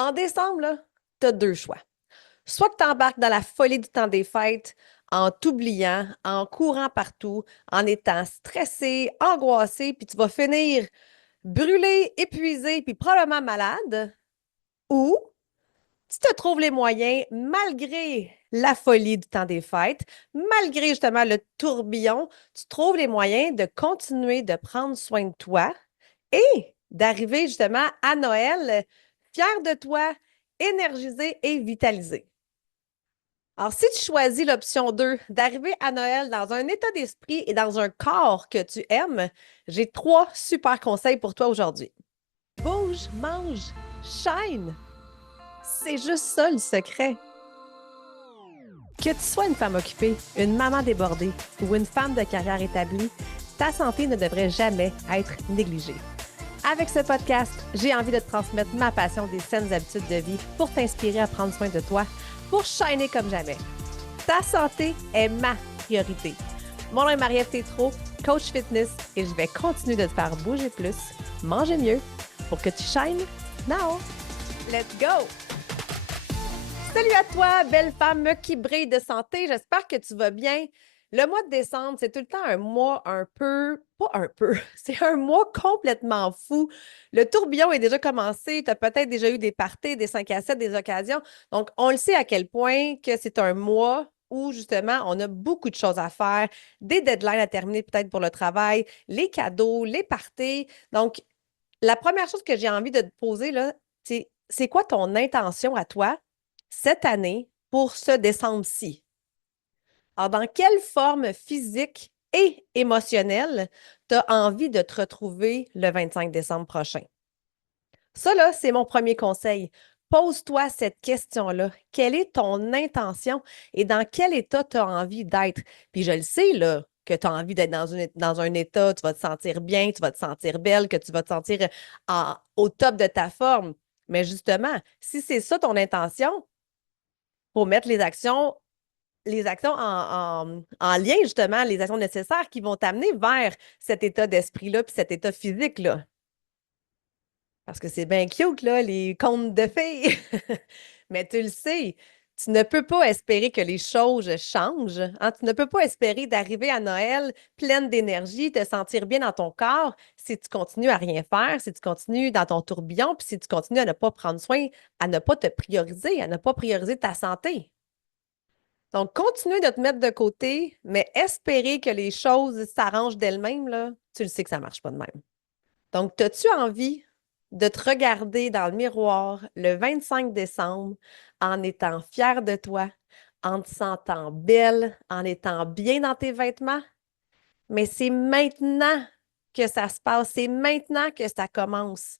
En décembre, tu as 2 choix. Soit que tu embarques dans la folie du temps des fêtes en t'oubliant, en courant partout, en étant stressé, angoissé, puis tu vas finir brûlé, épuisé, puis probablement malade. Ou tu te trouves les moyens, malgré la folie du temps des fêtes, malgré justement le tourbillon, tu trouves les moyens de continuer de prendre soin de toi et d'arriver justement à Noël fier de toi, énergisé et vitalisé. Alors, si tu choisis l'option 2, d'arriver à Noël dans un état d'esprit et dans un corps que tu aimes, j'ai 3 super conseils pour toi aujourd'hui. Bouge, mange, shine! C'est juste ça le secret. Que tu sois une femme occupée, une maman débordée ou une femme de carrière établie, ta santé ne devrait jamais être négligée. Avec ce podcast, j'ai envie de te transmettre ma passion des saines habitudes de vie pour t'inspirer à prendre soin de toi, pour shiner comme jamais. Ta santé est ma priorité. Mon nom est Marie-Ève Tétrault, coach fitness, et je vais continuer de te faire bouger plus, manger mieux, pour que tu shines now. Let's go! Salut à toi, belle femme qui brille de santé. J'espère que tu vas bien. Le mois de décembre, c'est tout le temps un mois un peu, pas un peu, c'est un mois complètement fou. Le tourbillon est déjà commencé. Tu as peut-être déjà eu des parties, des 5 à 7, des occasions. Donc, on le sait à quel point que c'est un mois où justement, on a beaucoup de choses à faire, des deadlines à terminer peut-être pour le travail, les cadeaux, les parties. Donc, la première chose que j'ai envie de te poser, là, c'est quoi ton intention à toi cette année pour ce décembre-ci? Alors, dans quelle forme physique et émotionnelle tu as envie de te retrouver le 25 décembre prochain? Ça, là, c'est mon premier conseil. Pose-toi cette question-là. Quelle est ton intention et dans quel état tu as envie d'être? Puis je le sais, là, que tu as envie d'être dans un état, tu vas te sentir bien, tu vas te sentir belle, que tu vas te sentir au top de ta forme. Mais justement, si c'est ça ton intention, pour mettre les actions en lien, justement, les actions nécessaires qui vont t'amener vers cet état d'esprit-là, puis cet état physique-là. Parce que c'est bien cute, là, les contes de fées. Mais tu le sais, tu ne peux pas espérer que les choses changent, hein. Tu ne peux pas espérer d'arriver à Noël pleine d'énergie, te sentir bien dans ton corps si tu continues à rien faire, si tu continues dans ton tourbillon, puis si tu continues à ne pas prendre soin, à ne pas te prioriser, à ne pas prioriser ta santé. Donc, continuer de te mettre de côté, mais espérer que les choses s'arrangent d'elles-mêmes, là, tu le sais que ça ne marche pas de même. Donc, as-tu envie de te regarder dans le miroir le 25 décembre en étant fière de toi, en te sentant belle, en étant bien dans tes vêtements? Mais c'est maintenant que ça se passe, c'est maintenant que ça commence.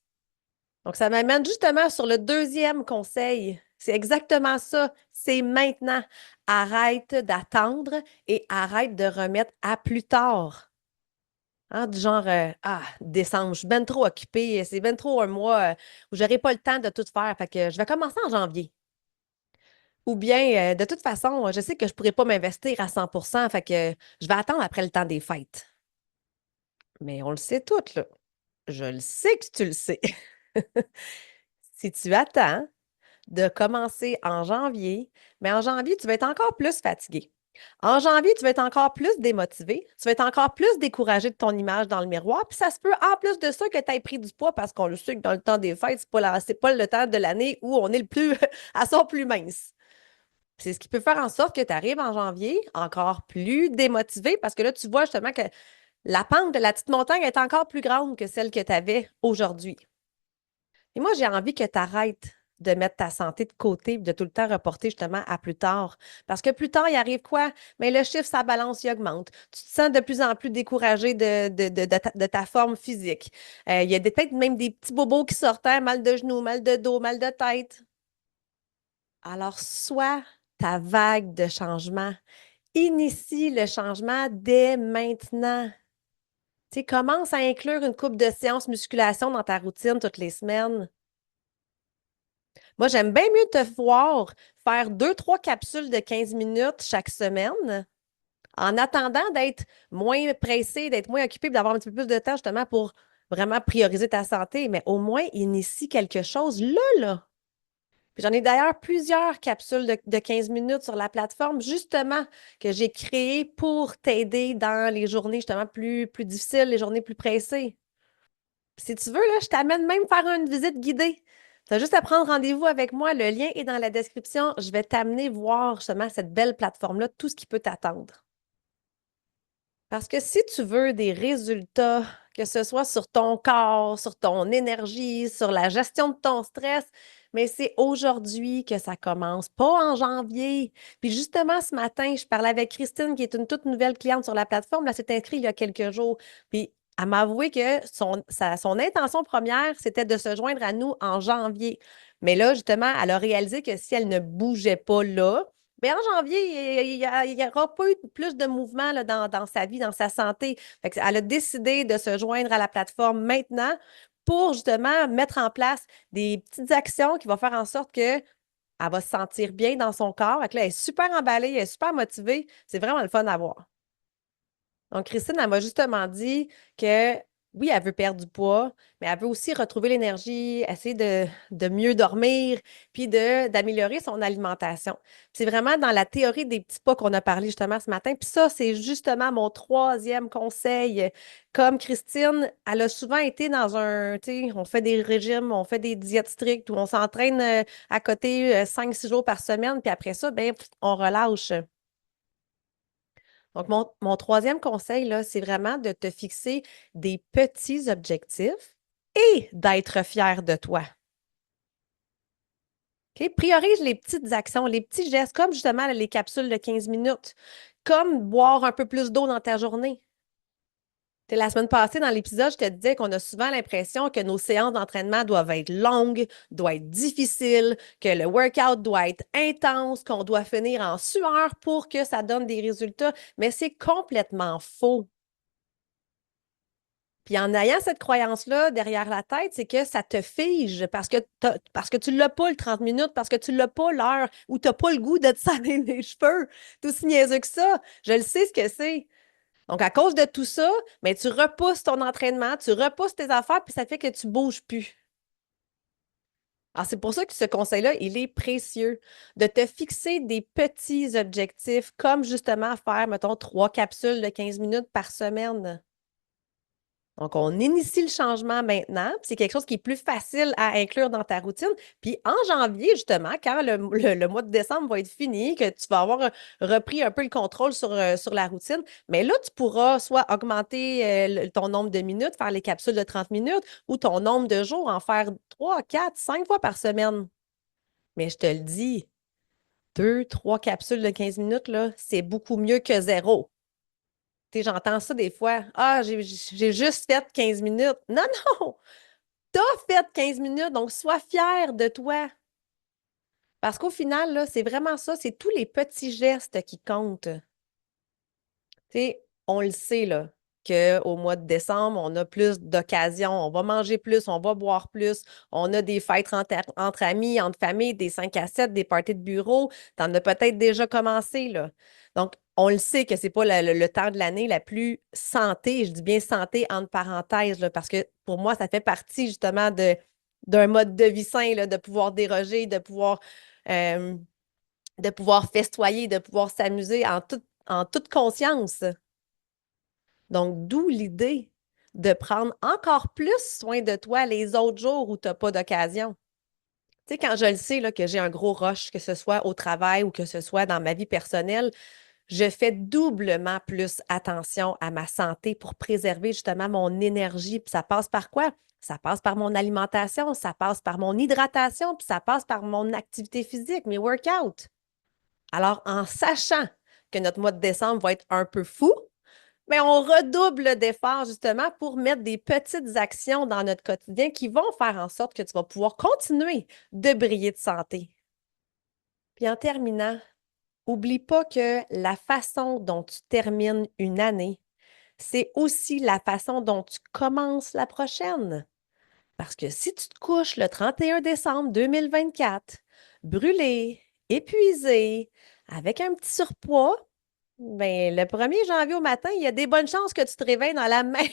Donc, ça m'amène justement sur le deuxième conseil. C'est exactement ça. C'est maintenant. Arrête d'attendre et arrête de remettre à plus tard. Hein, du genre, décembre, je suis ben trop occupée, c'est ben trop un mois où j'aurai pas le temps de tout faire, fait que je vais commencer en janvier. Ou bien, de toute façon, je sais que je pourrais pas m'investir à 100 fait que je vais attendre après le temps des fêtes. Mais on le sait toutes, là. Je le sais que tu le sais. Si tu attends de commencer en janvier, mais en janvier, tu vas être encore plus fatigué. En janvier, tu vas être encore plus démotivé, tu vas être encore plus découragé de ton image dans le miroir, puis ça se peut en plus de ça que tu aies pris du poids parce qu'on le sait que dans le temps des fêtes, c'est pas le temps de l'année où on est le plus à son plus mince. C'est ce qui peut faire en sorte que tu arrives en janvier encore plus démotivé parce que là, tu vois justement que la pente de la petite montagne est encore plus grande que celle que tu avais aujourd'hui. Et moi, j'ai envie que tu arrêtes de mettre ta santé de côté et de tout le temps reporter justement à plus tard. Parce que plus tard, il arrive quoi? Mais le chiffre, sa balance, il augmente. Tu te sens de plus en plus découragé de ta forme physique. Il y a peut-être même des petits bobos qui sortent, hein, mal de genoux, mal de dos, mal de tête. Alors, sois ta vague de changement. Initie le changement dès maintenant. Tu sais, commence à inclure une couple de séances musculation dans ta routine toutes les semaines. Moi, j'aime bien mieux te voir faire 2, 3 capsules de 15 minutes chaque semaine, en attendant d'être moins pressé, d'être moins occupé, d'avoir un petit peu plus de temps justement pour vraiment prioriser ta santé. Mais au moins, initie quelque chose là, là. Puis j'en ai d'ailleurs plusieurs capsules de 15 minutes sur la plateforme, justement, que j'ai créées pour t'aider dans les journées justement plus difficiles, les journées plus pressées. Si tu veux, là, je t'amène même faire une visite guidée. Tu as juste à prendre rendez-vous avec moi. Le lien est dans la description. Je vais t'amener voir justement cette belle plateforme-là, tout ce qui peut t'attendre. Parce que si tu veux des résultats, que ce soit sur ton corps, sur ton énergie, sur la gestion de ton stress, mais c'est aujourd'hui que ça commence, pas en janvier. Puis justement, ce matin, je parlais avec Christine, qui est une toute nouvelle cliente sur la plateforme. Elle s'est inscrite il y a quelques jours. Puis elle m'a avoué que son intention première, c'était de se joindre à nous en janvier. Mais là, justement, elle a réalisé que si elle ne bougeait pas là, mais en janvier, il y aura pas eu plus de mouvement là, dans sa vie, dans sa santé. Fait que elle a décidé de se joindre à la plateforme maintenant pour justement mettre en place des petites actions qui vont faire en sorte qu'elle va se sentir bien dans son corps. Fait que là, elle est super emballée, elle est super motivée. C'est vraiment le fun à voir. Donc, Christine, elle m'a justement dit que oui, elle veut perdre du poids, mais elle veut aussi retrouver l'énergie, essayer de mieux dormir, puis d'améliorer son alimentation. C'est vraiment dans la théorie des petits pas qu'on a parlé justement ce matin. Puis ça, c'est justement mon troisième conseil. Comme Christine, elle a souvent été dans tu sais, on fait des régimes, on fait des diètes strictes, où on s'entraîne à côté 5-6 jours par semaine, puis après ça, ben, on relâche. Donc, mon troisième conseil, là, c'est vraiment de te fixer des petits objectifs et d'être fier de toi. OK? Priorise les petites actions, les petits gestes, comme justement les capsules de 15 minutes, comme boire un peu plus d'eau dans ta journée. Tu sais, la semaine passée, dans l'épisode, je te disais qu'on a souvent l'impression que nos séances d'entraînement doivent être longues, doivent être difficiles, que le workout doit être intense, qu'on doit finir en sueur pour que ça donne des résultats, mais c'est complètement faux. Puis en ayant cette croyance-là derrière la tête, c'est que ça te fige parce que tu l'as pas le 30 minutes, parce que tu l'as pas l'heure ou tu as pas le goût de te saler les cheveux. C'est aussi niaiseux que ça. Je le sais ce que c'est. Donc à cause de tout ça, mais tu repousses ton entraînement, tu repousses tes affaires, puis ça fait que tu bouges plus. Alors c'est pour ça que ce conseil-là, il est précieux, de te fixer des petits objectifs comme justement faire, mettons, 3 capsules de 15 minutes par semaine. Donc, on initie le changement maintenant, puis c'est quelque chose qui est plus facile à inclure dans ta routine. Puis en janvier, justement, quand le mois de décembre va être fini, que tu vas avoir repris un peu le contrôle sur la routine, mais là, tu pourras soit augmenter ton nombre de minutes, faire les capsules de 30 minutes, ou ton nombre de jours, en faire 3, 4, 5 fois par semaine. Mais je te le dis, 2, 3 capsules de 15 minutes, là, c'est beaucoup mieux que zéro. Tu sais, j'entends ça des fois. Ah, j'ai juste fait 15 minutes. Non, non! Tu as fait 15 minutes, donc sois fier de toi. Parce qu'au final, là, c'est vraiment ça, c'est tous les petits gestes qui comptent. Tu sais, on le sait, là, qu'au mois de décembre, on a plus d'occasions, on va manger plus, on va boire plus, on a des fêtes entre amis, entre familles, des 5 à 7, des parties de bureau. Tu en as peut-être déjà commencé, là. Donc, on le sait que c'est pas le temps de l'année la plus santé, je dis bien santé entre parenthèses, là, parce que pour moi, ça fait partie justement d'un mode de vie sain, là, de pouvoir déroger, euh, de pouvoir festoyer, de pouvoir s'amuser en toute conscience. Donc, d'où l'idée de prendre encore plus soin de toi les autres jours où tu as pas d'occasion. Tu sais, quand je le sais là, que j'ai un gros rush, que ce soit au travail ou que ce soit dans ma vie personnelle, je fais doublement plus attention à ma santé pour préserver justement mon énergie. Puis ça passe par quoi? Ça passe par mon alimentation, ça passe par mon hydratation, puis ça passe par mon activité physique, mes workouts. Alors, en sachant que notre mois de décembre va être un peu fou, mais on redouble d'efforts justement pour mettre des petites actions dans notre quotidien qui vont faire en sorte que tu vas pouvoir continuer de briller de santé. Puis en terminant, oublie pas que la façon dont tu termines une année, c'est aussi la façon dont tu commences la prochaine. Parce que si tu te couches le 31 décembre 2024, brûlé, épuisé, avec un petit surpoids, ben, le 1er janvier au matin, il y a des bonnes chances que tu te réveilles dans la même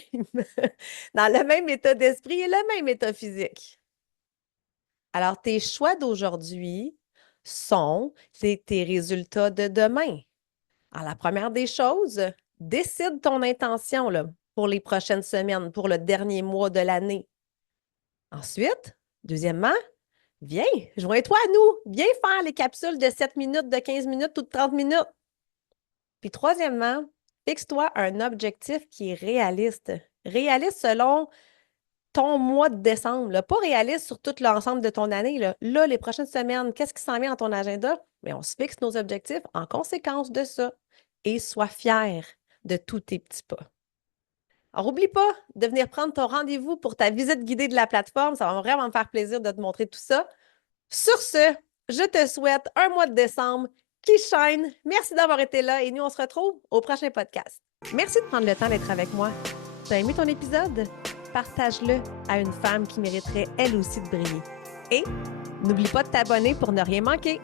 dans le même état d'esprit et le même état physique. Alors, tes choix d'aujourd'hui sont tes résultats de demain. Alors, la première des choses, décide ton intention là, pour les prochaines semaines, pour le dernier mois de l'année. Ensuite, deuxièmement, viens, joins-toi à nous. Viens faire les capsules de 7 minutes, de 15 minutes ou de 30 minutes. Puis troisièmement, fixe-toi un objectif qui est réaliste. Réaliste selon ton mois de décembre, là. Pas réaliste sur tout l'ensemble de ton année. Là, les prochaines semaines, qu'est-ce qui s'en vient dans ton agenda? Mais on se fixe nos objectifs en conséquence de ça. Et sois fier de tous tes petits pas. Alors, n'oublie pas de venir prendre ton rendez-vous pour ta visite guidée de la plateforme. Ça va vraiment me faire plaisir de te montrer tout ça. Sur ce, je te souhaite un mois de décembre qui shine. Merci d'avoir été là et nous, on se retrouve au prochain podcast. Merci de prendre le temps d'être avec moi. Tu as aimé ton épisode? Partage-le à une femme qui mériterait elle aussi de briller. Et n'oublie pas de t'abonner pour ne rien manquer.